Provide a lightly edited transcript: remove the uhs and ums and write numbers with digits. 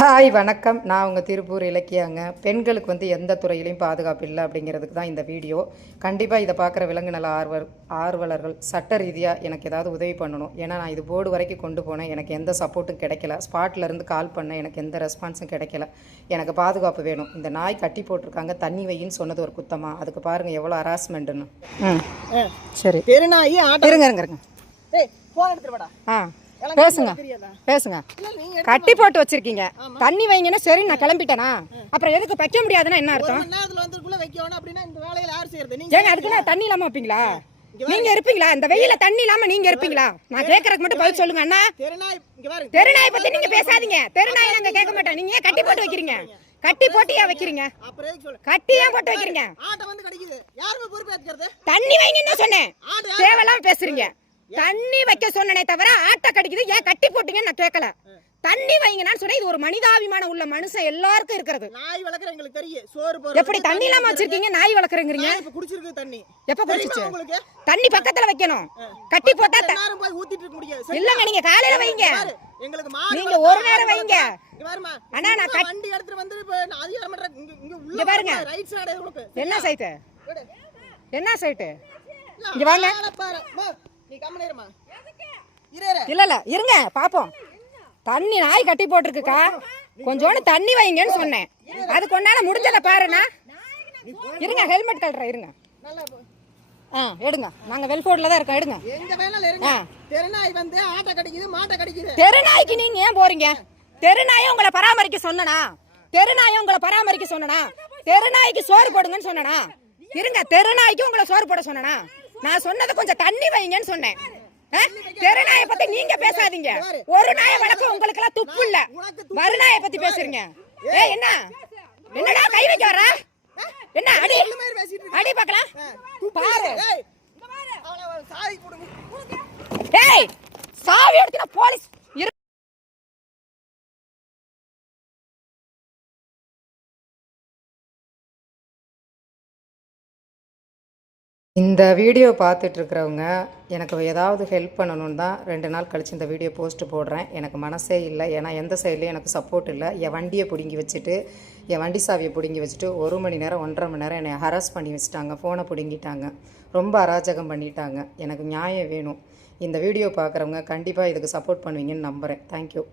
Hi வணக்கம். நான் உங்கள் திருப்பூர் இலக்கியாங்க. பெண்களுக்கு எந்த துறையிலையும் பாதுகாப்பு இல்லை அப்படிங்கிறதுக்கு தான் இந்த வீடியோ. கண்டிப்பாக இதை பார்க்குற விலங்கு நல ஆர்வலர்கள் சட்ட ரீதியாக எனக்கு ஏதாவது உதவி பண்ணணும். ஏன்னா நான் இது போர்டு வரைக்கும் கொண்டு போனேன், எனக்கு எந்த சப்போர்ட்டும் கிடைக்கல. ஸ்பாட்லேருந்து கால் பண்ணேன், எனக்கு எந்த ரெஸ்பான்ஸும் கிடைக்கல. எனக்கு பாதுகாப்பு வேணும். இந்த நாய் கட்டி போட்டிருக்காங்க, தண்ணி வையின்னு சொன்னது ஒரு குத்தமா? அதுக்கு பாருங்கள் எவ்வளோ ஹராஸ்மெண்ட்டுன்னு. சரி தெருநாயி இருங்க. பேசுங்க பேசுங்க. கட்டி போட்டு வச்சிருக்கீங்க, தண்ணி வைங்கன்னா சரி நான் கிளம்பிட்டேனா? அப்புறம் எதுக்கு வைக்க முடியாதுன்னா என்ன அர்த்தம்? ஏங்க அதுக்கு தண்ணி இல்லாம வைப்பீங்களா? நீங்க இருப்பீங்களா இந்த வெயில? தண்ணி இல்லாம நீங்க இருப்பீங்களா? நான் கேக்குறதுக்கு மட்டும் பதில் சொல்லுங்க அண்ணா. தெருநாய் பத்தி நீங்க பேசாதீங்க. தெருநாய் நாங்க கேட்க மாட்டோம். நீங்க ஏன் கட்டி போட்டு வைக்கிறீங்க? கட்டி போட்டு ஏன் வைக்கிறீங்க? கட்டி ஏன் போட்டு வைக்கிறீங்க? தண்ணி வைங்கன்னு சொன்னேன், தேவையில்லாம பேசுறீங்க. தண்ணி வைக்க சொன்னனே தவிர ஆட்ட கடிக்குது ஏன் கட்டி போட்டீங்கன்னு நான் கேட்கல. தண்ணி வைங்கன்னு சொன்னேன். இது ஒரு மனிதாபிமானம் உள்ள மனுஷன் எல்லாருக்கும் இருக்கிறது. நாய் வளர்க்குற எங்களுக்கு தெரியும். சோறு போற எப்படி தண்ணி இல்லாம வச்சிருக்கீங்க? நாய் வளர்க்குறீங்கறீங்க. இப்ப குடிச்சிருக்கு தண்ணி. எப்ப குடிச்சிச்சு? தண்ணி பக்கத்துல வைக்கணும். கட்டி போட்டா எல்லாரும் போய் ஊத்திட்டு இருக்க முடியாது. இல்லங்க, நீங்க காலையில வைங்க. எங்களுக்கு நீங்க ஒரு நேரம் வைங்க. இங்க பாருமா. அண்ணா நான் வண்டி எடுத்து வந்து நான் அதிகாரம் பண்றேன். இங்க உள்ள பாருங்க. ரைட் சைடு உங்களுக்கு. என்ன சைட்டு? என்ன சைட்டு? இங்க வாங்க. நீ கம்மனே இருமா. இல்ல இருங்க பாப்போம். தண்ணி நாய் கட்டி போட்டிருக்குக்கா, கொஞ்சோண்டு தண்ணி வைங்கன்னு சொன்னேன். அது கொண்டாட முடிஞ்சத பாருண்ணா. இருங்க, ஹெல்மெட் கழட்டுறேன் இருங்க. எடுங்க, நாங்க வெல்ஃபோர்ட்ல தான் இருக்கோம். எடுங்க. எங்க வேணால இருங்க. தெருநாய் வந்து ஆட்ட கடிக்குது, மாட்ட கடிக்குது. தெருநாய்க்கு நீங்க ஏன் போறீங்க? தெருநாயை உங்களை பராமரிக்க சொன்னனா? தெருநாயை உங்களை பராமரிக்க சொன்னனா? தெருநாய்க்கு சோறு போடுங்கன்னு சொன்னனா? இருங்க, தெருநாய்க்கு உங்களை சோறு போட சொன்னனா? நான் சொன்னது கொஞ்சம் தண்ணி வைங்கன்னு சொன்னேன். தெருநாயை பத்தி நீங்க பேசாதீங்க. ஒரு நாயை வளர்க்க உங்களுக்கு எல்லாம் துப்பு இல்ல. மறுநாயை பத்தி பேசுறீங்க. என்ன என்னடா கை வைக்க வர? என்ன அடி அடி பார்க்கலாம் பாரு. ஏய் சாவி எடுத்து நான் போலீஸ். இந்த வீடியோ பார்த்துட்ருக்கிறவங்க எனக்கு ஏதாவது ஹெல்ப் பண்ணணுன்னு தான் 2 நாள் கழித்து இந்த வீடியோ போஸ்ட்டு போடுறேன். எனக்கு மனசே இல்லை. ஏன்னா எந்த சைட்லேயும் எனக்கு சப்போர்ட் இல்லை. என் வண்டியை பிடுங்கி வச்சுட்டு, என் வண்டி சாவியை பிடுங்கி வச்சுட்டு 1 மணி நேரம் 1.5 மணி நேரம் என்னை ஹராஸ் பண்ணி வச்சுட்டாங்க. ஃபோனை பிடுங்கிட்டாங்க, ரொம்ப அராஜகம் பண்ணிட்டாங்க. எனக்கு நியாயம் வேணும். இந்த வீடியோ பார்க்குறவங்க கண்டிப்பாக இதுக்கு சப்போர்ட் பண்ணுவீங்கன்னு நம்புகிறேன். தேங்க்யூ.